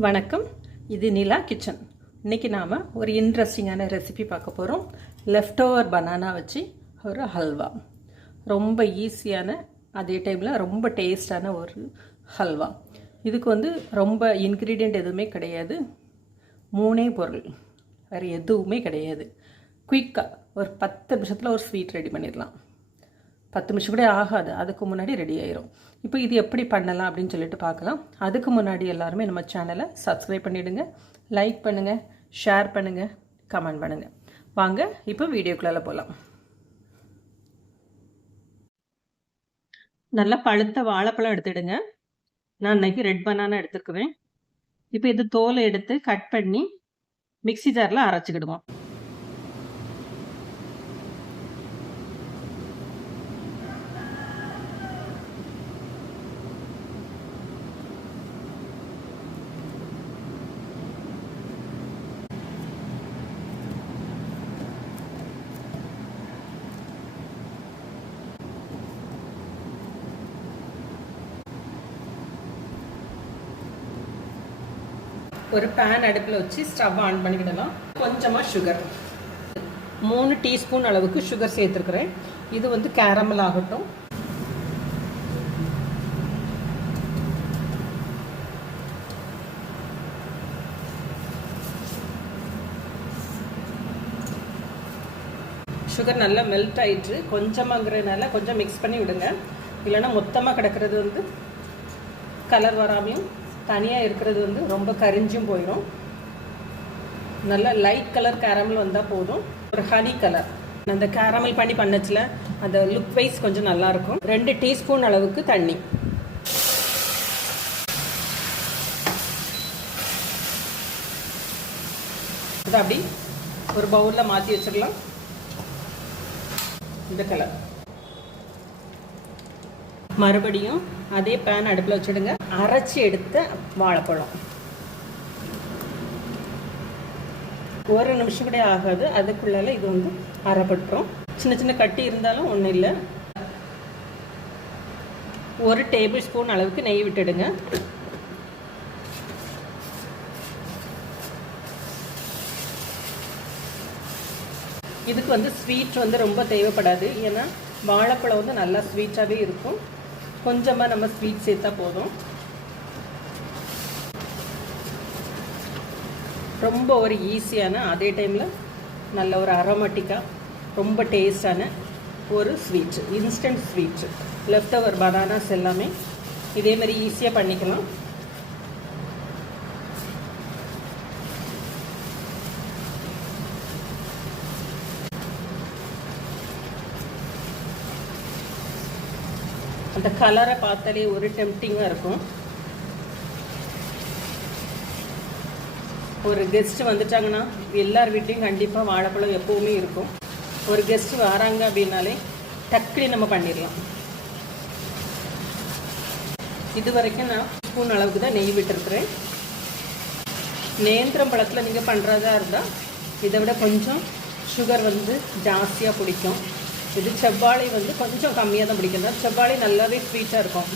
வணக்கம். இது நிலா கிச்சன். இன்றைக்கி நாம் ஒரு இன்ட்ரெஸ்டிங்கான ரெசிபி பார்க்க போகிறோம். லெஃப்ட் ஓவர் பனானா வச்சு ஒரு ஹல்வா. ரொம்ப ஈஸியான, அதே டைமில் ரொம்ப டேஸ்டான ஒரு ஹல்வா. இதுக்கு ரொம்ப இன்க்ரீடியண்ட் எதுவுமே கிடையாது. 3 பொருள், வேறு எதுவுமே கிடையாது. குயிக்காக ஒரு 10 நிமிஷத்தில் ஒரு ஸ்வீட் ரெடி பண்ணிடலாம். 10 நிமிஷம் கூட ஆகாது, அதுக்கு முன்னாடி ரெடி ஆயிரும். இப்போ இது எப்படி பண்ணலாம் அப்படின்னு சொல்லிட்டு பார்க்கலாம். அதுக்கு முன்னாடி எல்லாருமே நம்ம சேனலை சப்ஸ்கிரைப் பண்ணிவிடுங்க, லைக் பண்ணுங்கள், ஷேர் பண்ணுங்கள், கமெண்ட் பண்ணுங்கள். வாங்க இப்போ வீடியோக்குள்ளே போகலாம். நல்லா பழுத்த வாழைப்பழம் எடுத்துடுங்க. நான் இன்னைக்கு ரெட் பனானா எடுத்துக்குவேன். இப்போ இது தோலை எடுத்து கட் பண்ணி மிக்ஸி ஜாரில் அரைச்சிக்கிடுவோம். ஒரு பேன் அடுப்பில் வச்சு ஸ்டவ் ஆன் பண்ணிக்கிடலாம். கொஞ்சமாக சுகர், 3 டீஸ்பூன் அளவுக்கு சுகர் சேர்த்துருக்குறேன். இது கேரமல் ஆகட்டும். சுகர் நல்லா மெல்ட் ஆயிட்டு கொஞ்சமாங்கிறதுனால கொஞ்சம் மிக்ஸ் பண்ணி விடுங்க. இல்லைன்னா மொத்தமாக கிடக்கிறது கலர் வராமையும், தனியாக இருக்கிறது ரொம்ப கரிஞ்சும் போயிடும். நல்லா லைட் கலர் கேரமல் வந்தால் போதும். ஒரு ஹனி கலர், அந்த கேரமல் பண்ணச்சில் அந்த லுக் வைஸ் கொஞ்சம் நல்லாயிருக்கும். 2 டீஸ்பூன் அளவுக்கு தண்ணி. இது அப்படி ஒரு பவுலில் மாற்றி வச்சிடலாம். இந்த கலர் மறுபடியும் அதே பேன் அடுப்பில் வச்சுடுங்க. அரைச்சி எடுத்த வாழைப்பழம், 1 நிமிஷம் கூட ஆகாது, அதுக்குள்ளால இது அரைப்பட்டுரும். சின்ன சின்ன கட்டி இருந்தாலும் ஒன்றும் இல்லை. 1 டேபிள் ஸ்பூன் அளவுக்கு நெய் விட்டுடுங்க. இதுக்கு ஸ்வீட் ரொம்ப தேவைப்படாது. ஏன்னா வாழைப்பழம் நல்லா ஸ்வீட்டாகவே இருக்கும். கொஞ்சமாக நம்ம ஸ்வீட் சேர்த்தா போதும். ரொம்ப ஒரு ஈஸியான, அதே டைமில் நல்ல ஒரு அரோமேட்டிக்காக ரொம்ப டேஸ்டான ஒரு sweet, instant sweet. Left over bananas எல்லாமே இதே மாதிரி ஈஸியாக பண்ணிக்கலாம். அந்த கலரை பார்த்தாலே ஒரு டெம்ப்டிங்காக இருக்கும். ஒரு கெஸ்ட்டு வந்துட்டாங்கன்னா எல்லார் வீட்லேயும் கண்டிப்பாக வாழைப்பழம் எப்போவுமே இருக்கும். ஒரு கெஸ்ட்டு வராங்க அப்படின்னாலே டக்குனி நம்ம பண்ணிடலாம். இது வரைக்கும் நான் ஸ்பூன் அளவுக்கு தான் நெய் விட்டுருக்குறேன். நேந்திரம் பழத்தில் நீங்கள் பண்ணுறதா இருந்தால் இதை விட கொஞ்சம் சுகர் ஜாஸ்தியாக பிடிக்கும். இது செவ்வாழை கொஞ்சம் கம்மியாக தான் பிடிக்கும். செவ்வாழை நல்லாவே ஸ்வீட்டாக இருக்கும்.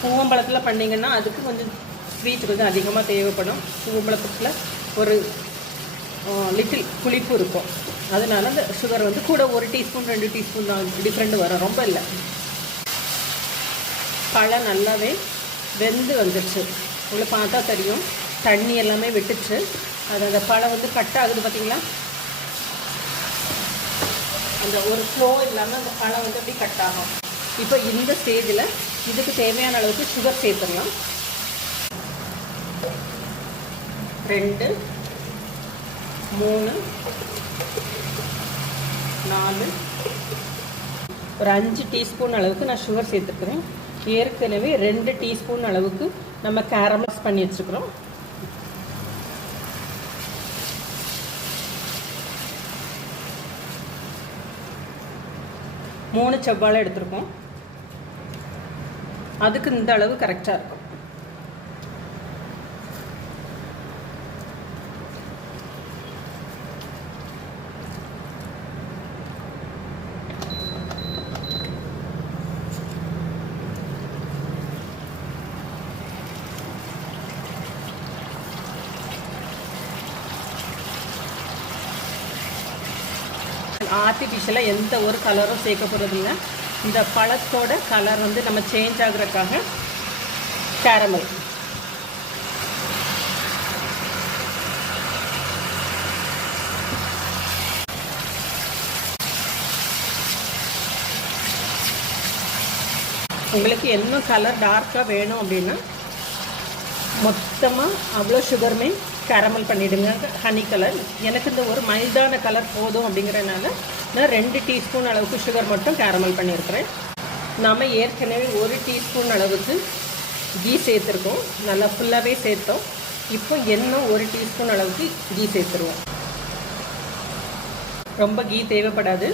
பூவம்பழத்தில் பண்ணிங்கன்னா அதுக்கு கொஞ்சம் ஸ்வீட் கொஞ்சம் அதிகமாக தேவைப்படும். பூவம்பழத்தில் ஒரு லிட்டில் புளிப்பு இருக்கும். அதனால அந்த சுகர் கூட ஒரு டீஸ்பூன் 2 டீஸ்பூன் தான் டிஃப்ரெண்ட் வரும், ரொம்ப இல்லை. பழம் நல்லாவே வெந்து வந்துடுச்சு. உங்களை பார்த்தா தெரியும், தண்ணி எல்லாமே விட்டுச்சு. அது அந்த பழம் கட் ஆகுது பார்த்தீங்களா? அந்த ஒரு ஃப்ளோ இல்லாமல் அந்த பழம் அப்படி கட் ஆகும். இப்போ இந்த ஸ்டேஜில் இதுக்கு தேவையான அளவுக்கு சுகர் சேர்த்துடலாம். 2 3 4 ஒரு 5 டீஸ்பூன் அளவுக்கு நான் சுகர் சேர்த்துக்கிறேன். ஏற்கனவே 2 டீஸ்பூன் அளவுக்கு நம்ம கேரமல்ஸ் பண்ணி வச்சுக்கிறோம். மூணு செவ்வாழை எடுத்துருக்கோம். அதுக்கு இந்த அளவு கரெக்டாக இருக்கும். ஆர்டிஃபிஷியலாக எந்த ஒரு கலரும் சேர்க்க போகிறது இல்லை. இந்த பழத்தோட கலர் வந்து நம்ம சேஞ்ச் ஆகுறதுக்காக கேரமல். உங்களுக்கு என்ன கலர் டார்க்காக வேணும் அப்படின்னா மொத்தமாக அவ்வளோ சுகருமே கேரமல் பண்ணிவிடுங்க. ஹனி கலர் எனக்கு இந்த ஒரு மைல்டான கலர் போதும் அப்படிங்கிறனால நான் 2 டீஸ்பூன் அளவுக்கு சுகர் மட்டும் கேரமல் பண்ணியிருக்கிறேன். நாம் ஏற்கனவே 1 டீஸ்பூன் அளவுக்கு கீ சேர்த்துருக்கோம், நல்லா ஃபுல்லாகவே சேர்த்தோம். இப்போ இன்னும் 1 டீஸ்பூன் அளவுக்கு கீ சேர்த்துருவோம். ரொம்ப கீ தேவைப்படாது.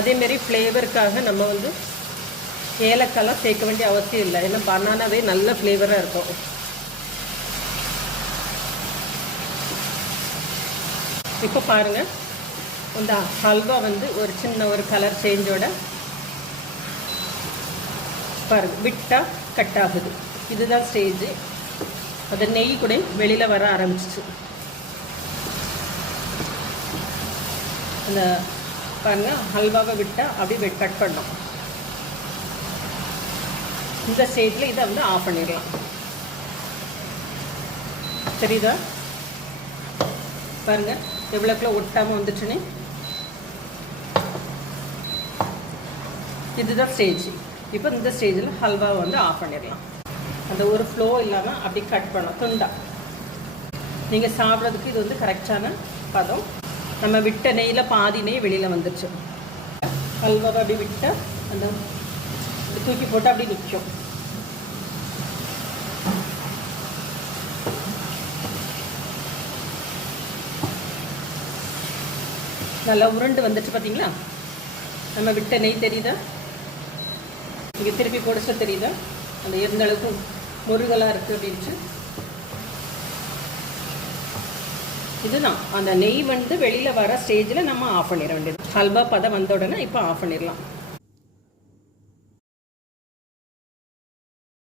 அதேமாரி ஃப்ளேவருக்காக நம்ம வந்து ஏலக்காய்லாம் சேர்க்க வேண்டிய அவசியம் இல்லை, ஏன்னா பனானாவே நல்ல ஃப்ளேவராக இருக்கும். இப்போ பாருங்கள், இந்த ஹல்வா வந்து ஒரு சின்ன ஒரு கலர் சேஞ்சோட பாருங்கள் விட்டால் கட் ஆகுது. இதுதான் ஸ்டேஜு. அது நெய் கூட வெளியில் வர ஆரம்பிச்சிச்சு. அந்த பாருங்கள் ஹல்வாவை விட்டால் அப்படியே கட் பண்ணோம். இந்த ஸ்டேஜில் இதை வந்து ஆஃப் பண்ணிடலாம். சரிதா? பாருங்கள் எவ்வளோக்குள்ள ஒட்டாமல் வந்துச்சுன்னு. இதுதான் ஸ்டேஜ். இப்போ இந்த ஸ்டேஜில் ஹல்வாவை வந்து ஆஃப் பண்ணிடலாம். அந்த ஒரு ஃப்ளோ இல்லாமல் அப்படி கட் பண்ணோம் துண்டா. நீங்கள் சாப்பிட்றதுக்கு இது வந்து கரெக்டான பதம். நம்ம விட்ட நெய்யில் பாதி நெய் வெளியில் வந்துடுச்சு. ஹல்வாவை அப்படி விட்டால் அந்த தூக்கி போட்டு அப்படி நிற்கும். நல்லா உருண்டு வந்துட்டு பார்த்தீங்களா? நம்ம விட்ட நெய் தெரியுதா? இங்கே திருப்பி பொடிச்சா தெரியுதா? அந்த எந்த அளவுக்கு முருகலாக இருக்குது அப்படின்ட்டு. இதுதான் அந்த நெய் வந்து வெளியில் வர ஸ்டேஜில் நம்ம ஆஃப் பண்ணிட வேண்டியது. ஹல்வா பதம் வந்த உடனே இப்போ ஆஃப் பண்ணிடலாம்.